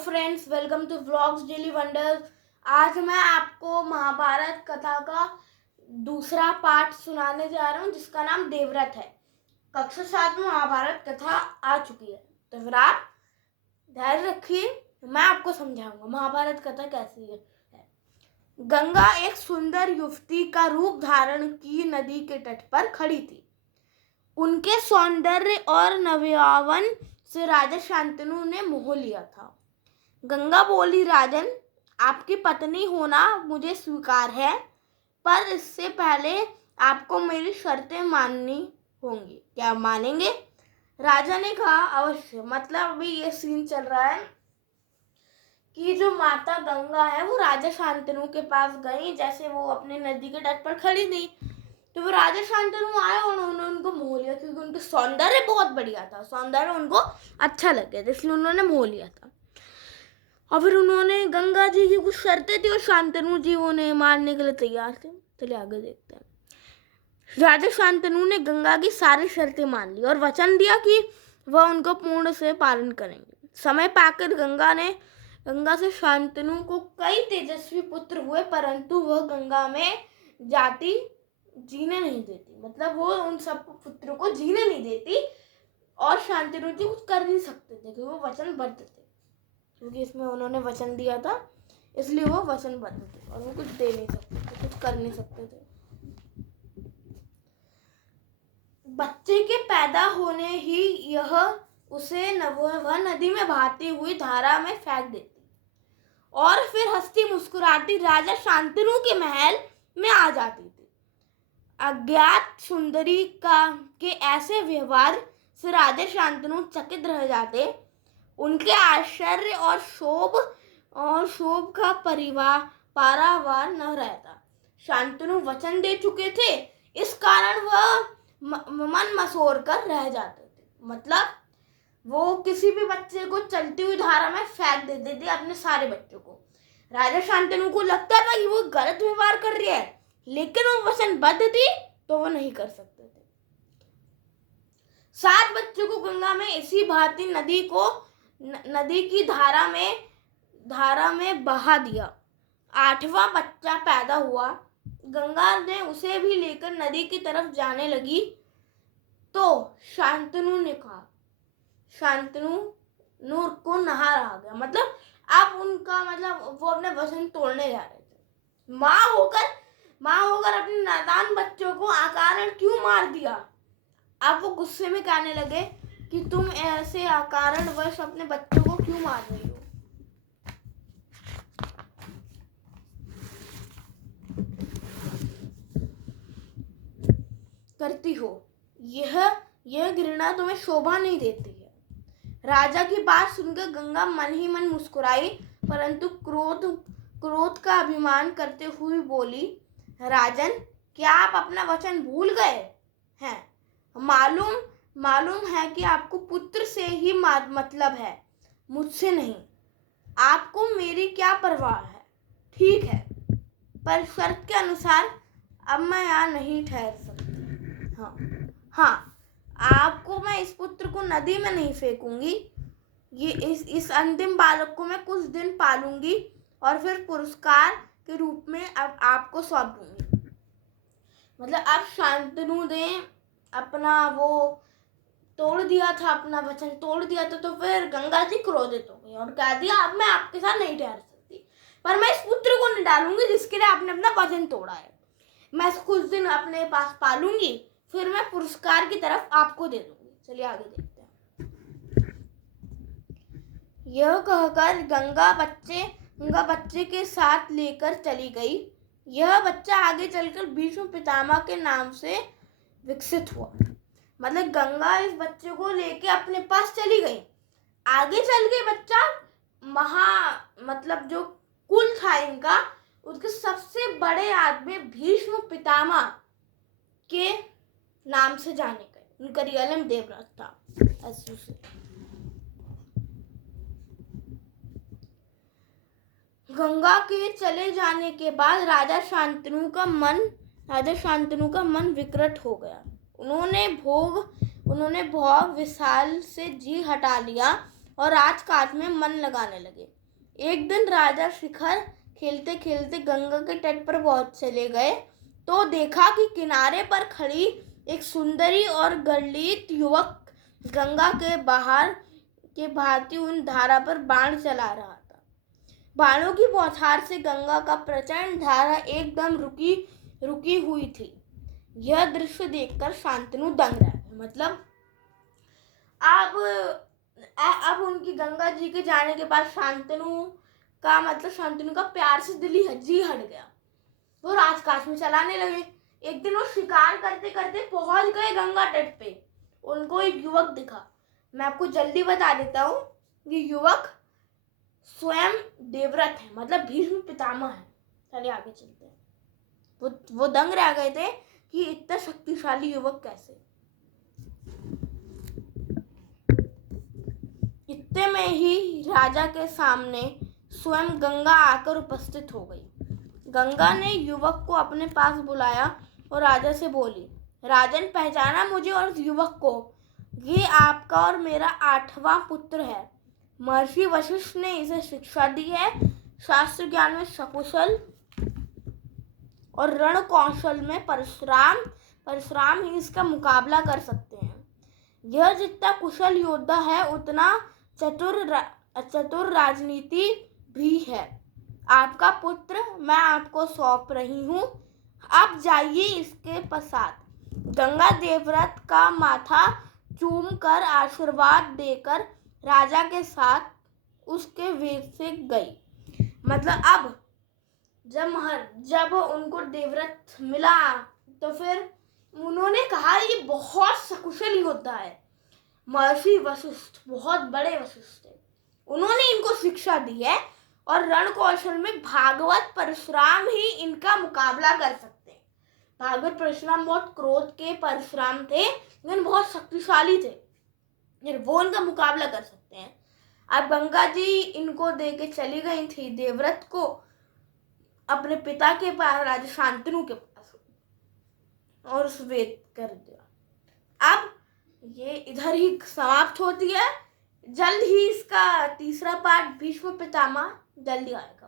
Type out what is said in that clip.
Friends, welcome to vlogs daily wonders. आज मैं आपको महाभारत कथा का दूसरा पार्ट सुनाने जा रहा हूँ जिसका नाम देवव्रत है। कक्षा 7 में महाभारत कथा आ चुकी है, तो फिर आप धैर्य रखिए, मैं आपको समझाऊंगा महाभारत कथा कैसी है। गंगा एक सुंदर युवती का रूप धारण की नदी के तट पर खड़ी थी। उनके सौंदर्य और नवयौवन से राजा शांतनु ने मोह लिया था। गंगा बोली, राजन, आपकी पत्नी होना मुझे स्वीकार है, पर इससे पहले आपको मेरी शर्तें माननी होंगी। क्या मानेंगे? राजा ने कहा, अवश्य। मतलब अभी ये सीन चल रहा है कि जो माता गंगा है वो राजा शांतनु के पास गई, जैसे वो अपने नदी के तट पर खड़ी थी, तो वो राजा शांतनु आए और उन्होंने उनको मोह लिया, क्योंकि उनका सौंदर्य बहुत बढ़िया था, सौंदर्य उनको अच्छा लगे था, इसलिए उन्होंने मोह लिया था। और फिर उन्होंने गंगा जी की कुछ शर्तें थी और शांतनु जी उन्हें मारने के लिए तैयार थे। चलिए आगे देखते हैं। राजा शांतनु ने गंगा की सारी शर्तें मान ली और वचन दिया कि वह उनको पूर्ण से पालन करेंगे। समय पाकर गंगा से शांतनु को कई तेजस्वी पुत्र हुए, परंतु वह गंगा में जाति जीने नहीं देती। मतलब वो उन सब पुत्रों को जीने नहीं देती और शांतनु जी कुछ कर नहीं सकते थे क्योंकि वो वचनबद्ध थे, क्योंकि इसमें उन्होंने वचन दिया था, इसलिए वो वचनबद्ध थे और वो कुछ दे नहीं सकते थे, कुछ कर नहीं सकते थे। बच्चे के पैदा होने ही वह नदी में बहती हुई धारा में फेंक देती और फिर हंसती मुस्कुराती राजा शांतनु के महल में आ जाती थी। अज्ञात सुंदरी के ऐसे व्यवहार से राजा शांतनु चकित रह जाते। उनके आश्चर्य और शोभ का पारावार न रहता। शांतनु वचन दे चुके थे, इस कारण वह मन मसोर कर रह जाते थे। मतलब वो किसी भी बच्चे को चलती हुई धारा में फेंक देते थे, अपने सारे बच्चों को। राजा शांतनु को लगता था कि वो गलत व्यवहार कर रही है, लेकिन वो वचनबद्ध थी तो वो नहीं कर सकते थे। 7 बच्चों को गंगा में इसी भांति नदी की धारा में बहा दिया। 8वां बच्चा पैदा हुआ। गंगा ने उसे भी लेकर नदी की तरफ जाने लगी तो शांतनु ने कहा, शांतनु को नहा रहा गया। मतलब अब उनका वो अपने वचन तोड़ने जा रहे थे। माँ होकर अपने नादान बच्चों को अकारण क्यों मार दिया? अब वो गुस्से में कहने लगे कि तुम ऐसे अकारणवश अपने बच्चों को क्यों मार रही हो? करती हो, यह घृणा तुम्हें शोभा नहीं देती है। राजा की बात सुनकर गंगा मन ही मन मुस्कुराई, परंतु क्रोध का अभिमान करते हुए बोली, राजन, क्या आप अपना वचन भूल गए हैं? मालूम है कि आपको पुत्र से ही मतलब है, मुझसे नहीं। आपको मेरी क्या परवाह है? ठीक है, पर शर्त के अनुसार अब मैं यहाँ नहीं ठहर सकती। हाँ, आपको मैं इस पुत्र को नदी में नहीं फेंकूंगी। ये इस अंतिम बालक को मैं कुछ दिन पालूंगी और फिर पुरस्कार के रूप में अब आपको सौंप दूंगी। मतलब अब शांतनु ने अपना वो तोड़ दिया था, अपना वचन तोड़ दिया था, तो फिर गंगा जी क्रोधित हो गई और कह दिया, अब मैं आपके साथ नहीं ठहर सकती, पर मैं इस पुत्र को नहीं डालूंगी जिसके लिए आपने अपना वचन तोड़ा है। मैं इसको कुछ दिन अपने पास पालूंगी, फिर मैं पुरस्कार की तरफ आपको दे दूंगी। चलिए आगे देखते हैं। यह कहकर गंगा बच्चे के साथ लेकर चली गई। यह बच्चा आगे चलकर भीष्म पितामह के नाम से विकसित हुआ। मतलब गंगा इस बच्चे को लेके अपने पास चली गई। आगे चल के बच्चा मतलब जो कुल था इनका, उसके सबसे बड़े आदमी भीष्म पितामह के नाम से जाने गए। उनका रियल नेम देवव्रत था। ऐसे गंगा के चले जाने के बाद राजा शांतनु का मन विकृत हो गया। उन्होंने भोग विशाल से जी हटा लिया और राजकाज में मन लगाने लगे। एक दिन राजा शिखर खेलते खेलते गंगा के तट पर चले गए तो देखा कि किनारे पर खड़ी एक सुंदरी और गलित युवक गंगा के बाहर के भांति उन धारा पर बाण चला रहा था। बाणों की बौछार से गंगा का प्रचंड धारा एकदम रुकी हुई थी। यह दृश्य देखकर शांतनु दंग रह गए। मतलब अब उनकी गंगा जी के जाने के बाद शांतनु का प्यार से जी हट गया। वो राजकाज में चलाने लगे। एक दिन वो शिकार करते करते पहुंच गए गंगा तट पे। उनको एक युवक दिखा। मैं आपको जल्दी बता देता हूँ, ये युवक स्वयं देवव्रत है, मतलब भीष्म पितामह है। चलिए आगे चलते हैं। वो दंग रह गए थे कि इतना शक्तिशाली युवक कैसे। इतने में ही राजा के सामने स्वयं गंगा आकर उपस्थित हो गई। गंगा ने युवक को अपने पास बुलाया और राजा से बोली, राजन, पहचाना मुझे और युवक को? ये आपका और मेरा 8वां पुत्र है। महर्षि वशिष्ठ ने इसे शिक्षा दी है। शास्त्र ज्ञान में सकुशल और रण कौशल में परशुराम ही इसका मुकाबला कर सकते हैं। यह जितना कुशल योद्धा है उतना चतुर राजनीति भी है। आपका पुत्र मैं आपको सौंप रही हूँ। अब जाइए इसके पश्चात। गंगा देवव्रत का माथा चूमकर आशीर्वाद देकर राजा के साथ उसके वेश से गई। मतलब अब जब उनको देवव्रत मिला तो फिर उन्होंने कहा ये बहुत सकुशल योद्धा है। महर्षि वशिष्ठ बहुत बड़े वशिष्ठ थे। उन्होंने इनको शिक्षा दी है और रण कौशल में भागवत परशुराम ही इनका मुकाबला कर सकते हैं। भागवत परशुराम बहुत क्रोध के परशुराम थे, लेकिन बहुत शक्तिशाली थे। वो इनका मुकाबला कर सकते हैं। अब गंगा जी इनको दे के चली गई थी देवव्रत को अपने पिता के पास, राजा शांतनु के पास, और वेद कर दिया। अब ये इधर ही समाप्त होती है। जल्द ही इसका तीसरा पार्ट भीष्म पितामह जल्दी आएगा।